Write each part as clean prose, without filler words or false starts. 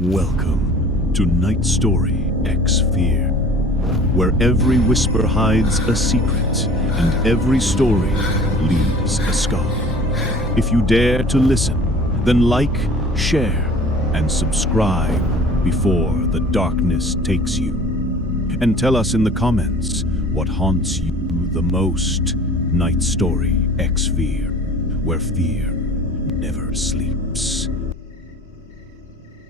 Welcome to NightStoryX Fear, where every whisper hides a secret and every story leaves a scar. If you dare to listen, then like, share, and subscribe before the darkness takes you. And tell us in the comments what haunts you the most. NightStoryX Fear, where fear never sleeps.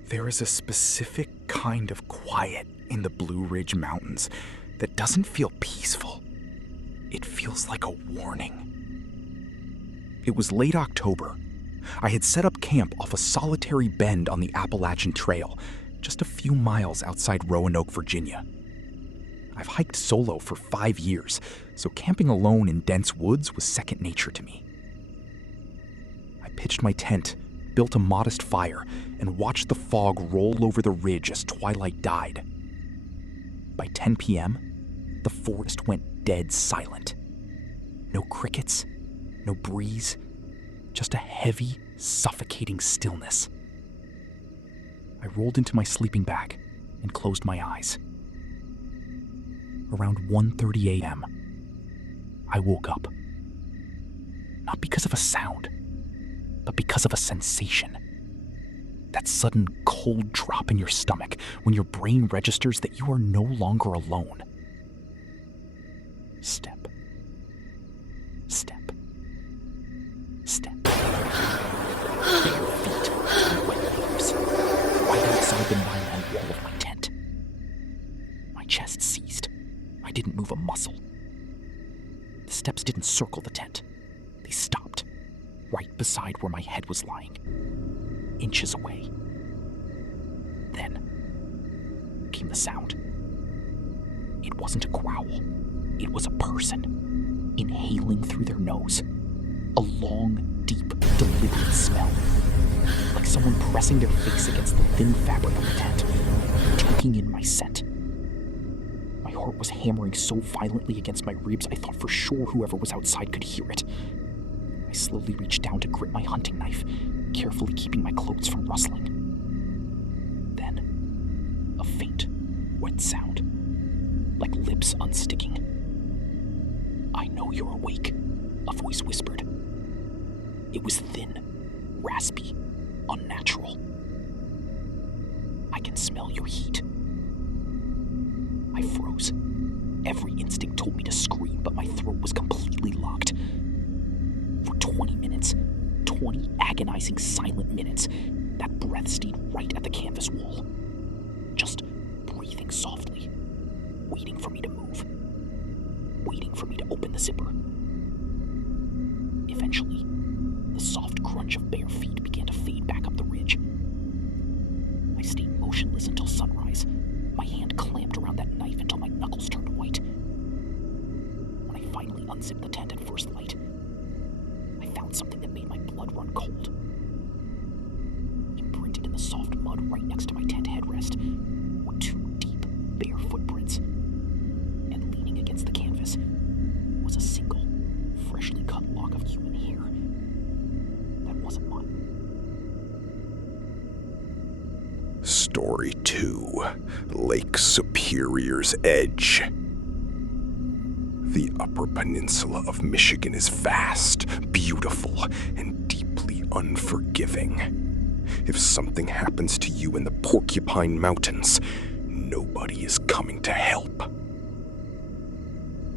There is a specific kind of quiet in the Blue Ridge Mountains that doesn't feel peaceful. It feels like a warning. It was late October. I had set up camp off a solitary bend on the Appalachian Trail, just a few miles outside Roanoke, Virginia. I've hiked solo for 5 years, so camping alone in dense woods was second nature to me. I pitched my tent, built a modest fire, and watched the fog roll over the ridge as twilight died. By 10 p.m., the forest went dead silent. No crickets, no breeze, just a heavy, suffocating stillness. I rolled into my sleeping bag and closed my eyes. Around 1:30 a.m., I woke up. Not because of a sound, but because of a sensation. That sudden cold drop in your stomach when your brain registers that you are no longer alone. Step. Step. Step. Bare feet on wet leaves, right outside the nylon wall of my tent. My chest seized. I didn't move a muscle. The steps didn't circle the tent. They stopped, right beside where my head was lying, inches away. Then came the sound. It wasn't a growl. It was a person, inhaling through their nose. A long, deep, deliberate smell, like someone pressing their face against the thin fabric of the tent, taking in my scent. My heart was hammering so violently against my ribs I thought for sure whoever was outside could hear it. I slowly reached down to grip my hunting knife, carefully keeping my clothes from rustling. Then, a faint, wet sound, like lips unsticking. "I know you're awake," a voice whispered. It was thin, raspy, unnatural. "I can smell your heat." I froze. Every instinct told me to scream, but my throat was completely locked. For 20 minutes, 20 agonizing silent minutes, that breath stayed right at the canvas wall. Just breathing softly, waiting for me to move, waiting for me to open the zipper. Eventually, the soft crunch of bare feet began to fade back up the ridge. I stayed motionless until sunrise, my hand clamped around that knife until my knuckles turned white. When I finally unzipped the tent at first light, I found something that made my blood run cold. Imprinted in the soft mud right next to my tent headrest were 2 deep, bare footprints. And leaning against the canvas was a single, freshly cut lock of human hair. That wasn't mine. Story 2, Lake Superior's Edge. The Upper Peninsula of Michigan is vast, beautiful, and deeply unforgiving. If something happens to you in the Porcupine Mountains, nobody is coming to help.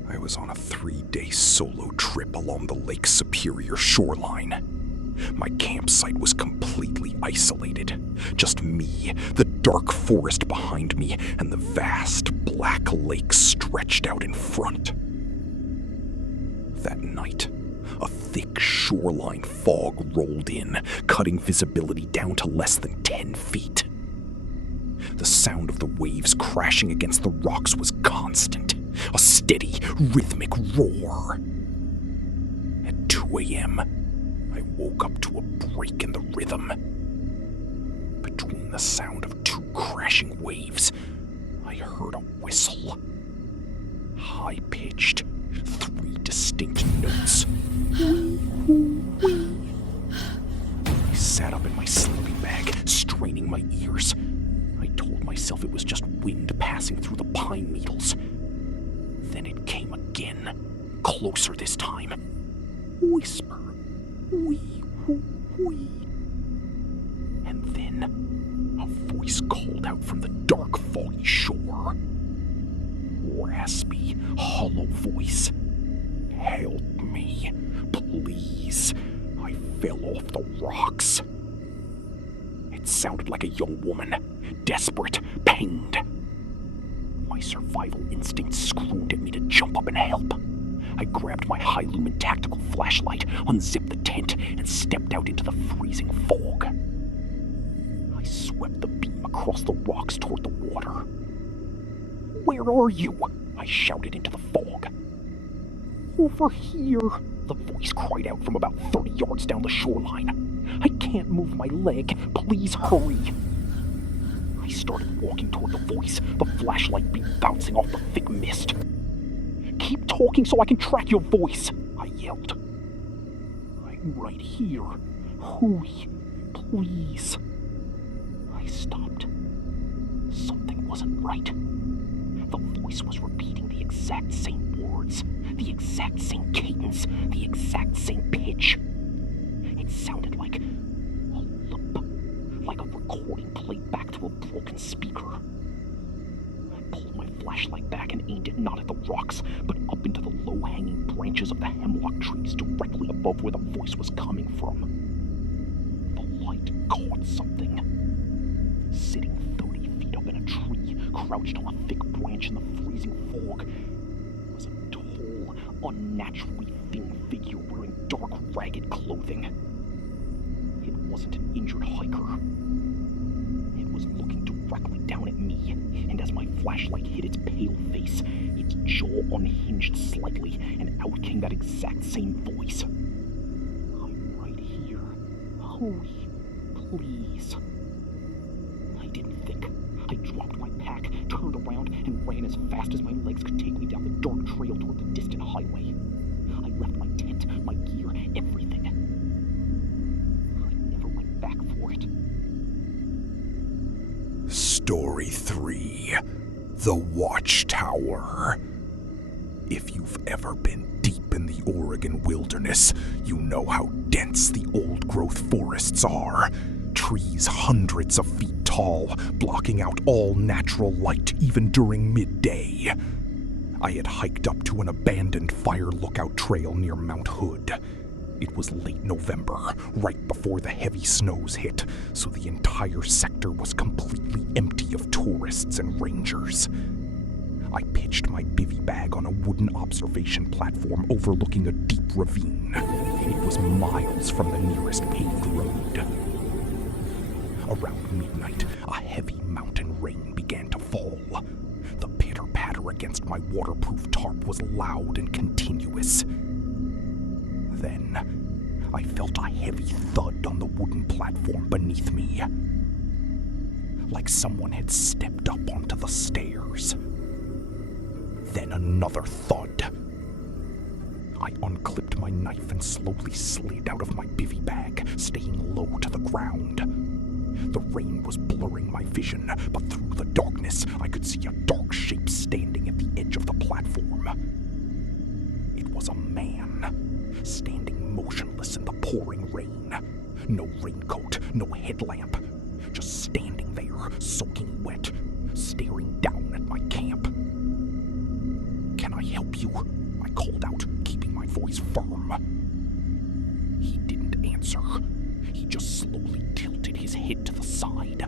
I was on a 3-day solo trip along the Lake Superior shoreline. My campsite was completely isolated. Just me, the dark forest behind me, and the vast black lake stretched out in front. That night, a thick shoreline fog rolled in, cutting visibility down to less than 10 feet. The sound of the waves crashing against the rocks was constant, a steady, rhythmic roar. At 2 a.m., I woke up to a break in the rhythm. Between the sound of 2 crashing waves, I heard a whistle. High-pitched, 3 distinct notes. I sat up in my sleeping bag, straining my ears. myself it was just wind passing through the pine needles. Then it came again, closer this time. Whisper, wee, woo, wee. And then a voice called out from the dark, foggy shore. Raspy, hollow voice. Help me, please. I fell off the rocks. It sounded like a young woman, desperate, pained. My survival instinct screamed at me to jump up and help. I grabbed my high-lumen tactical flashlight, unzipped the tent, and stepped out into the freezing fog. I swept the beam across the rocks toward the water. Where are you? I shouted into the fog. Over here, the voice cried out from about 30 yards down the shoreline. I can't move my leg. Please hurry. I started walking toward the voice, the flashlight beam bouncing off the thick mist. Keep talking so I can track your voice, I yelled. I'm right here. Hurry, please. I stopped. Something wasn't right. The voice was repeating the exact same words, the exact same cadence, the exact same pitch. It sounded like a lump, like a recording played back to a broken speaker. I pulled my flashlight back and aimed it not at the rocks, but up into the low-hanging branches of the hemlock trees directly above where the voice was coming from. The light caught something. Sitting 30 feet up in a tree, crouched on a thick branch in the freezing fog, was a tall, unnaturally thin figure wearing dark, ragged clothing. It wasn't an injured hiker. It was looking directly down at me, and as my flashlight hit its pale face, its jaw unhinged slightly, and out came that exact same voice. I'm right here. Hurry, please. I didn't think. I dropped my pack, turned around, and ran as fast as my legs could take me down the dark trail toward the distant highway. I left my tent, my gear, everything. I never went back for it. Story 3: The Watchtower. If you've ever been deep in the Oregon wilderness, you know how dense the old-growth forests are. Trees hundreds of feet tall, blocking out all natural light even during midday. I had hiked up to an abandoned fire lookout trail near Mount Hood. It was late November, right before the heavy snows hit, so the entire sector was completely empty of tourists and rangers. I pitched my bivy bag on a wooden observation platform overlooking a deep ravine. It was miles from the nearest paved road. Around midnight, a heavy mountain rain began to fall. The pitter-patter against my waterproof tarp was loud and continuous. Then, I felt a heavy thud on the wooden platform beneath me. Like someone had stepped up onto the stairs. Then another thud. I unclipped my knife and slowly slid out of my bivy bag, staying low to the ground. The rain was blurring my vision, but through the darkness, I could see a dark shape standing at the edge of the platform. It was a man, standing motionless in the pouring rain. No raincoat, no headlamp, just standing there, soaking wet, staring down at my camp. "Can I help you?" I called out, keeping my voice firm. He didn't answer. He just slowly tilted his head to the side.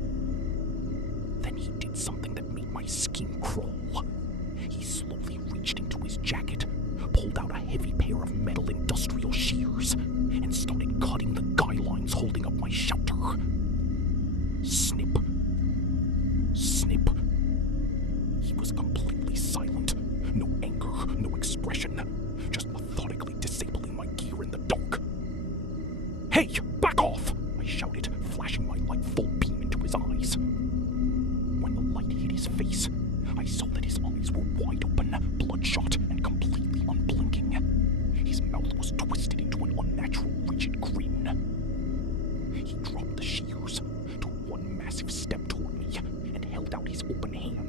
Then he did something that made my skin crawl. He slowly reached into his jacket, pulled out a heavy pair of metal industrial shears, and started cutting the guy lines holding up my shelter. Snip. Snip. He was completely silent. No anger, no expression. Just methodically disabling my gear in the dark. "Hey, back off!" I shouted, flashing my light full beam into his eyes. When the light hit his face, I saw that his eyes were wide open, bloodshot, and completely unblinking. His mouth was twisted into an unnatural, rigid grin. He dropped the shears, took one massive step toward me, and held out his open hand.